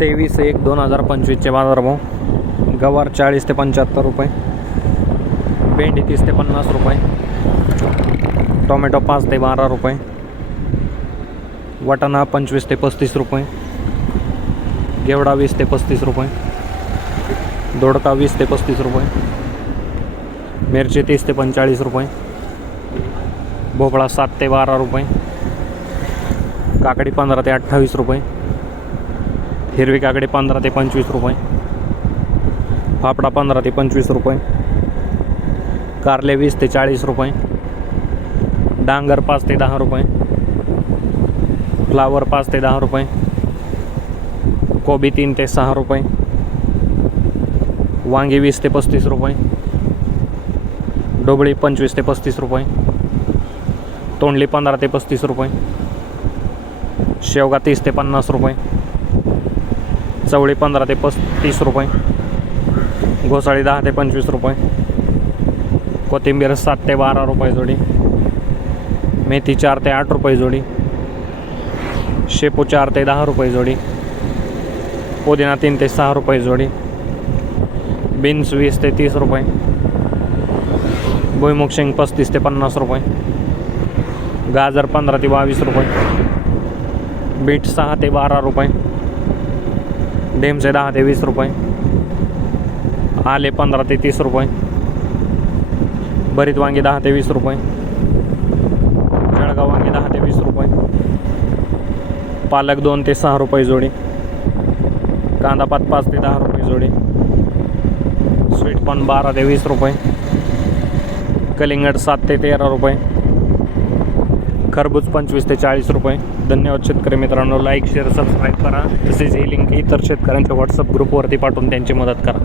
तेवीस एक दोन हजार पंचवीसचे बाजारभाव. गवार चाळीस ते पंच्याहत्तर रुपये. भेंडी तीस ते पन्नास रुपये. टोमॅटो पाच ते बारा रुपये. वाटाणा पंचवीस ते पस्तीस रुपये. गेवडा वीस ते पस्तीस रुपये. दोडका वीस ते पस्तीस रुपये. मिरची तीस ते पंचेचाळीस रुपये. भोपळा सात ते बारा रुपये. काकडी पंधरा ते अठ्ठावीस रुपये. हिरवी काकडे पंधरा ते पंचवीस रुपये. फाफडा पंधरा ते पंचवीस रुपये. कारले वीस ते चाळीस रुपये. डांगर पाच ते दहा रुपये. फ्लावर पाच ते दहा रुपये. कोबी तीन ते सहा रुपये. वांगी वीस ते पस्तीस रुपये. डोबळी पंचवीस ते पस्तीस रुपये. तोंडली पंधरा ते पस्तीस रुपये. शेवगा तीस ते पन्नास रुपये. चवळी पंधरा ते पस्तीस रुपये. घोसाळी दहा ते पंचवीस रुपये. कोथिंबीर सात ते बारा रुपये जोडी. मेथी चार ते आठ रुपये जोडी. शेपू चार ते दहा रुपये जोडी. पुदिना तीन ते सहा रुपये जोडी. बीन्स वीस ते तीस रुपये. भुईमुग शेंग पस्तीस ते पन्नास रुपये. गाजर पंधरा ते बावीस रुपये. बीट सहा ते बारा रुपये. डेमचे दहा ते वीस रुपये. आले पंधरा ते तीस रुपये. भरीत वांगी दहा ते वीस रुपये. जळगाव वांगी दहा ते वीस रुपये. पालक दोन ते सहा रुपये जोडी. कांदापात पाच ते दहा रुपये जोडी. स्वीट कॉर्न बारा ते वीस रुपये. कलिंगड सात ते तेरा रुपये. खरबूज पंचवीस ते चाळीस रुपये. धन्यवाद शेतकरी मित्रांनो. लाईक शेअर सबस्क्राईब करा. तसेच ही लिंक इतर शेतकऱ्यांच्या व्हॉट्सअप ग्रुपवरती पाठवून त्यांची मदत करा.